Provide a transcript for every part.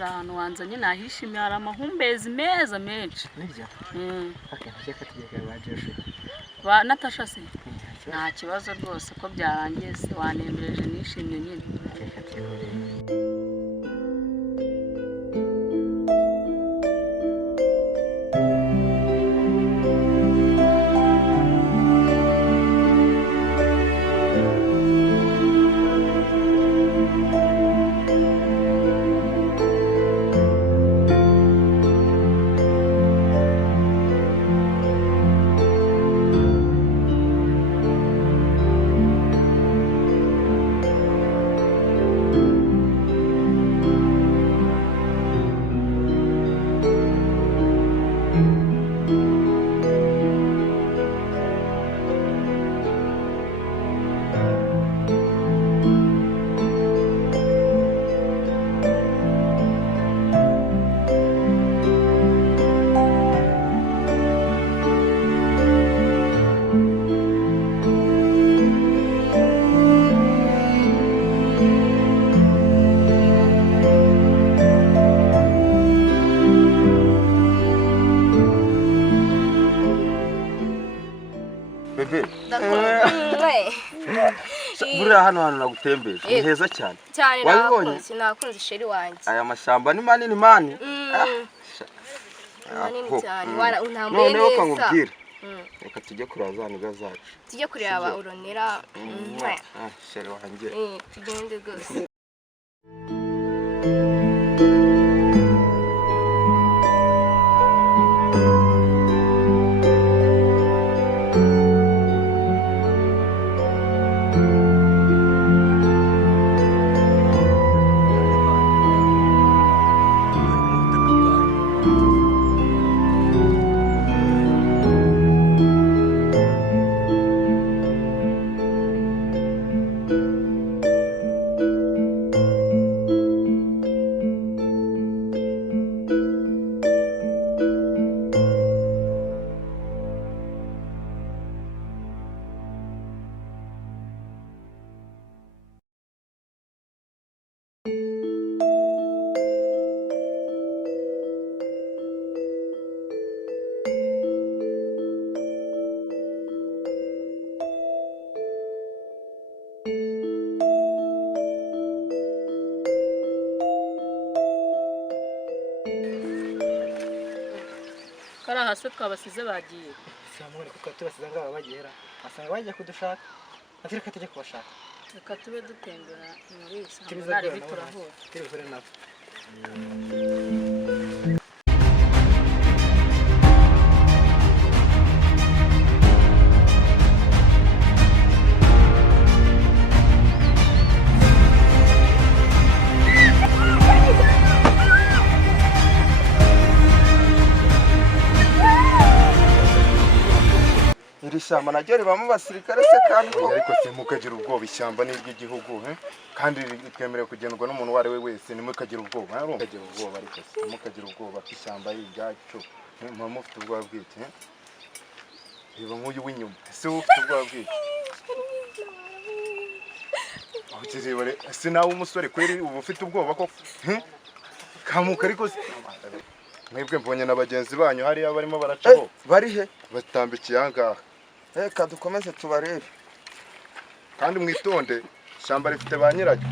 shira ahantu wanzanye nahishimiye hari amahumbezi meza menshi nibyo ntajya katugeka bajeshe ba Natasha se nta kibazo rwose ko byarangiye se wanemereje nishimye nyine buriya hano hantu nagutembeje ni heza cyane cyane sinakunze sheri wanjye aya mashyamba ni manini manini cyane unambaye neza nkubwira reka tujye kureba za niga zacu tujye kureba uronera sheri wanjye tugende rwose kara hasi twabasize bagiye samure kuko tubasize ngaba bagera asanga bajya kudushaka atire katujye kubashaka reka tube dutembera muri isa nari biturahura tubikore nabo iri shyamba naryo ribamo abasirikare se kandi ariko se mukagira ubwoba ishyamba ni iry'igihugu kandi rikemerewe kugendwa n'umuntu uwo ari we wese ntimukagira ubwoba mukagira ubwoba ariko se mukagira ubwoba ko ishyamba ari iryacu muba mufite ubwoba bw'iki reba nk'uyu w'inyuma ese wowe ufite ubwoba bw'iki aho ukizibare ese nawe umusore kweri uba ufite ubwoba koko kamuka ariko se mwebwe mbonye na bagenzi banyu hariya barimo baracaho bari he batambikiye aha ngaha reka dukomeze tubarebe kandi mwitonde ishyamba rifite ba nyiraryo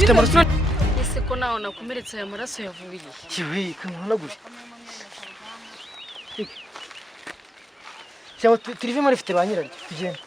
ufite amaraso ese ko nawe nakomeretse aya maraso yavuye kiwi kamuhanagure cyangwa turive mari ifite ba nyiraryo tugende